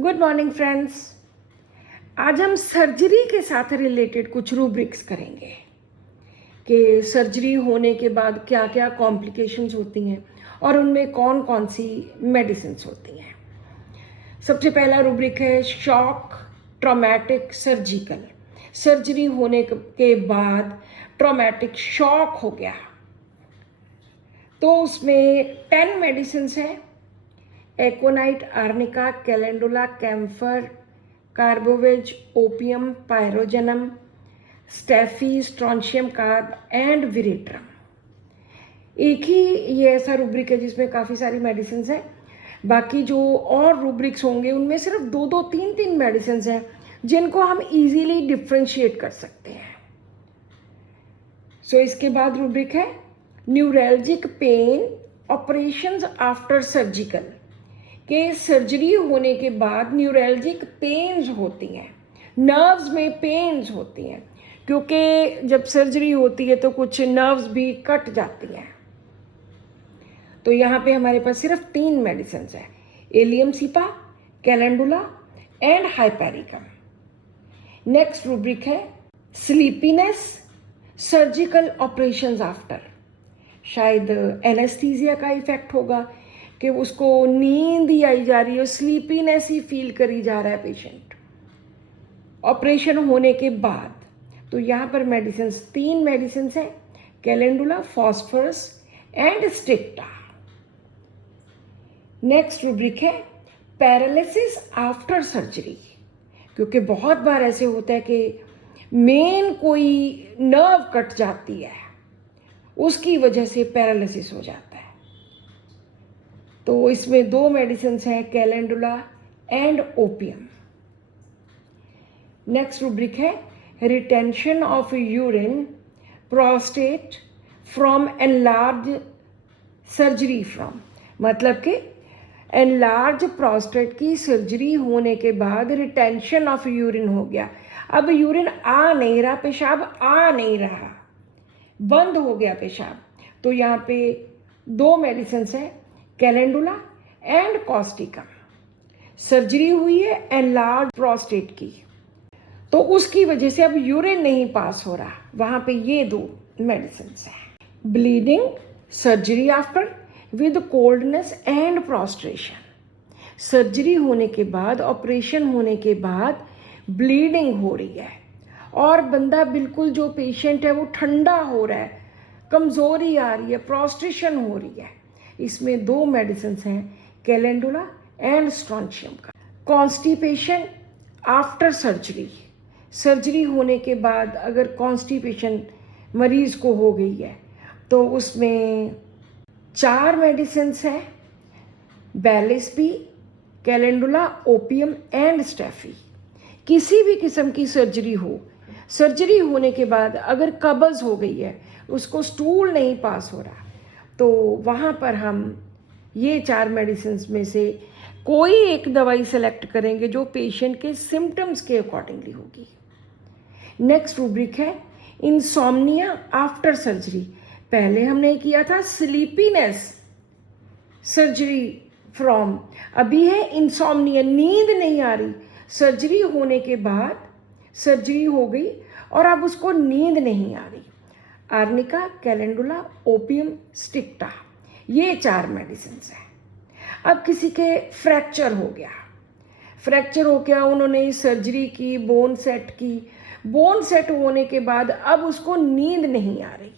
Good morning friends. आज हम surgery के साथ रिलेटेड कुछ रूब्रिक्स करेंगे कि सर्जरी होने के बाद क्या क्या कॉम्प्लिकेशंस होती हैं और उनमें कौन कौन सी मेडिसिन्स होती हैं। सबसे पहला रूब्रिक है शॉक ट्रॉमेटिक सर्जिकल। सर्जरी होने के बाद ट्रॉमेटिक शॉक हो गया तो उसमें 10 मेडिसिन्स हैं। Aconite, arnica, calendula, camphor, carbo veg, opium, pyrogenum, staphy, strontium carb and veratrum. एक ही ये ऐसा रूब्रिक है जिसमें काफ़ी सारी मेडिसिन हैं। बाकी जो और रूब्रिक्स होंगे उनमें सिर्फ दो दो तीन तीन मेडिसिन हैं जिनको हम इजीली डिफ्रेंशिएट कर सकते हैं। इसके बाद रूब्रिक है न्यूरैल्जिक पेन ऑपरेशंस आफ्टर सर्जिकल। कि सर्जरी होने के बाद न्यूरैल्जिक पेन्स होती हैं, नर्व्स में पेन्स होती हैं, क्योंकि जब सर्जरी होती है तो कुछ नर्व्स भी कट जाती हैं। तो यहाँ पे हमारे पास सिर्फ 3 मेडिसिन हैं, allium cepa, calendula and hypericum. Next rubric है स्लीपीनेस सर्जिकल ऑपरेशंस आफ्टर। शायद एनेस्थीसिया का इफेक्ट होगा कि उसको नींद ही आई जा रही है, स्लीपीनेस ही फील करी जा रहा है पेशेंट ऑपरेशन होने के बाद। तो यहाँ पर मेडिसिन 3 मेडिसिन हैं, calendula, phosphorus and Sticta. Next rubric है पैरालिसिस आफ्टर सर्जरी। क्योंकि बहुत बार ऐसे होता है कि मेन कोई नर्व कट जाती है, उसकी वजह से पैरालिसिस हो जाता है। तो इसमें 2 मेडिसिन हैं, calendula and opium. Next rubric है retention of urine prostate from enlarge surgery from. मतलब कि एनलार्ज प्रोस्टेट की सर्जरी होने के बाद रिटेंशन ऑफ यूरिन हो गया। अब यूरिन आ नहीं रहा, पेशाब आ नहीं रहा, बंद हो गया पेशाब। तो यहाँ पे 2 मेडिसिन हैं, कैलेंडुला एंड कॉस्टिका। सर्जरी हुई है एनलार्ज प्रोस्टेट की, तो उसकी वजह से अब यूरिन नहीं पास हो रहा, वहां पे ये 2 मेडिसिन हैं। Bleeding surgery after with coldness and prostration. Surgery होने के बाद, ऑपरेशन होने के बाद ब्लीडिंग हो रही है और बंदा बिल्कुल जो पेशेंट है वो ठंडा हो रहा है, कमजोरी आ रही है, प्रोस्ट्रेशन हो रही है। इसमें 2 मेडिसिन हैं, कैलेंडुला एंड स्ट्रॉन्शियम का। Constipation after surgery. सर्जरी होने के बाद अगर कॉन्स्टिपेशन मरीज को हो गई है तो उसमें 4 मेडिसिन हैं, बैलेस्पी, कैलेंडुला, ओपियम एंड स्टेफी। किसी भी किस्म की सर्जरी हो, सर्जरी होने के बाद अगर कब्ज हो गई है, उसको स्टूल नहीं पास हो रहा, तो वहाँ पर हम ये 4 मेडिसिन में से कोई एक दवाई सेलेक्ट करेंगे जो पेशेंट के सिम्टम्स के अकॉर्डिंगली होगी। नेक्स्ट रूब्रिक है इंसोम्निया आफ्टर सर्जरी। पहले हमने किया था स्लीपीनेस सर्जरी फ्रॉम, अभी है इंसोम्निया, नींद नहीं आ रही। सर्जरी होने के बाद सर्जरी हो गई और अब उसको नींद नहीं आ रही। आर्निका, कैलेंडुला, ओपियम, स्टिक्टा, ये 4 मेडिसिन हैं। अब किसी के फ्रैक्चर हो गया, उन्होंने सर्जरी की, बोन सेट की, बोन सेट होने के बाद अब उसको नींद नहीं आ रही,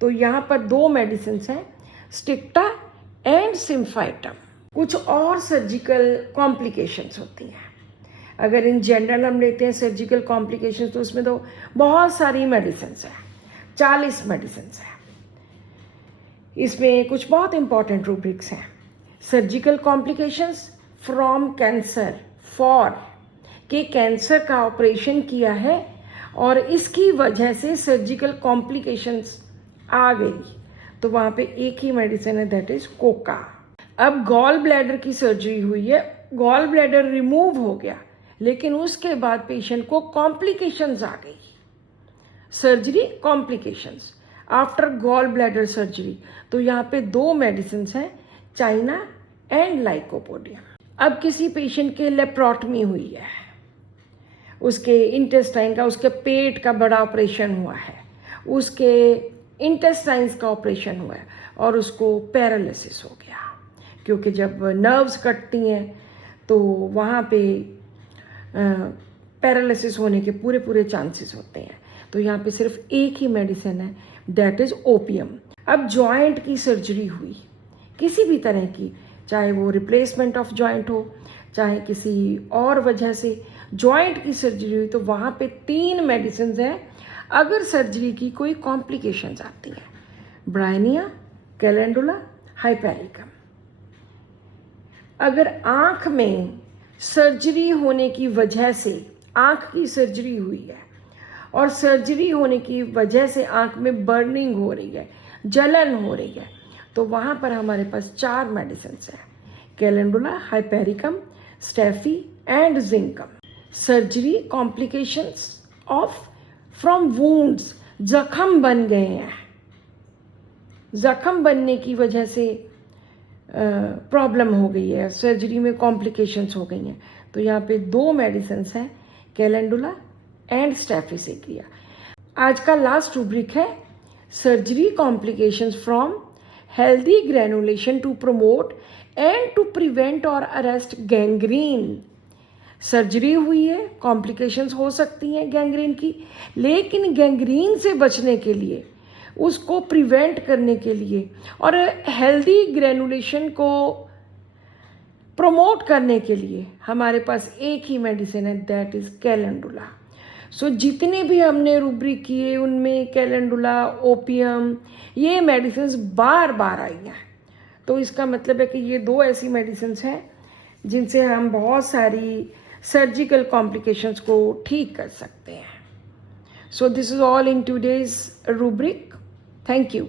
तो यहाँ पर 2 मेडिसिन हैं, स्टिक्टा एंड सिम्फाइटम। कुछ और सर्जिकल कॉम्प्लिकेशंस होती हैं। अगर इन जनरल हम लेते हैं सर्जिकल कॉम्प्लिकेशंस तो उसमें तो बहुत सारी मेडिसिन हैं, 40 मेडिसिन हैं। इसमें कुछ बहुत इंपॉर्टेंट रूब्रिक्स हैं। Surgical complications from cancer for, के कैंसर का ऑपरेशन किया है और इसकी वजह से सर्जिकल कॉम्प्लिकेशंस आ गई, तो वहाँ पे एक ही मेडिसिन है, दैट इज कोका। अब गॉल ब्लैडर की सर्जरी हुई है, गॉल ब्लैडर रिमूव हो गया, लेकिन उसके बाद पेशेंट को कॉम्प्लिकेशंस आ गई। Surgery complications after gall bladder surgery, तो यहाँ पे 2 मेडिसिन हैं, चाइना एंड लाइकोपोडियम। अब किसी पेशेंट के लेप्रोटमी हुई है, उसके इंटेस्टाइन का, उसके पेट का बड़ा ऑपरेशन हुआ है, उसके इंटेस्टाइन्स का ऑपरेशन हुआ है और उसको पैरालिसिस हो गया, क्योंकि जब नर्व्स कटती हैं तो वहाँ पे पैरालिसिस होने के पूरे पूरे चांसेस होते हैं। तो यहाँ पे सिर्फ एक ही मेडिसिन है, दैट इज़ ओपियम। अब जॉइंट की सर्जरी हुई किसी भी तरह की, चाहे वो रिप्लेसमेंट ऑफ जॉइंट हो, चाहे किसी और वजह से जॉइंट की सर्जरी हुई, तो वहाँ पे 3 मेडिसिन हैं अगर सर्जरी की कोई कॉम्प्लिकेशंस आती हैं, ब्रायनिया, कैलेंडुला, हाइपेरिकम। अगर आँख में सर्जरी होने की वजह से, आँख की सर्जरी हुई है और सर्जरी होने की वजह से आँख में बर्निंग हो रही है, जलन हो रही है, तो वहाँ पर हमारे पास 4 मेडिसिन हैं, calendula, hypericum, Steffi and जिंकम। Surgery complications of from wounds, जख्म बन गए हैं, जख्म बनने की वजह से प्रॉब्लम हो गई है, सर्जरी में कॉम्प्लिकेशंस हो गई हैं, तो यहाँ पे 2 मेडिसिन हैं, कैलेंडुला एंड स्टेफिसिक्रिया। आज का लास्ट रूब्रिक है surgery complications from healthy granulation to promote and to prevent और अरेस्ट गैंग्रीन। सर्जरी हुई है, कॉम्प्लिकेशंस हो सकती हैं गैंग्रीन की, लेकिन गैंग्रीन से बचने के लिए, उसको प्रिवेंट करने के लिए और हेल्दी ग्रेनुलेशन को प्रमोट करने के लिए हमारे पास एक ही मेडिसिन है, दैट इज़ कैलेंडुला। सो जितने भी हमने रूब्रिक किए उनमें कैलेंडुला, ओपियम, ये मेडिसिन बार बार आई हैं। तो इसका मतलब है कि ये 2 ऐसी मेडिसिन हैं जिनसे हम बहुत सारी सर्जिकल कॉम्प्लिकेशंस को ठीक कर सकते हैं। So this is all in today's rubric. Thank you.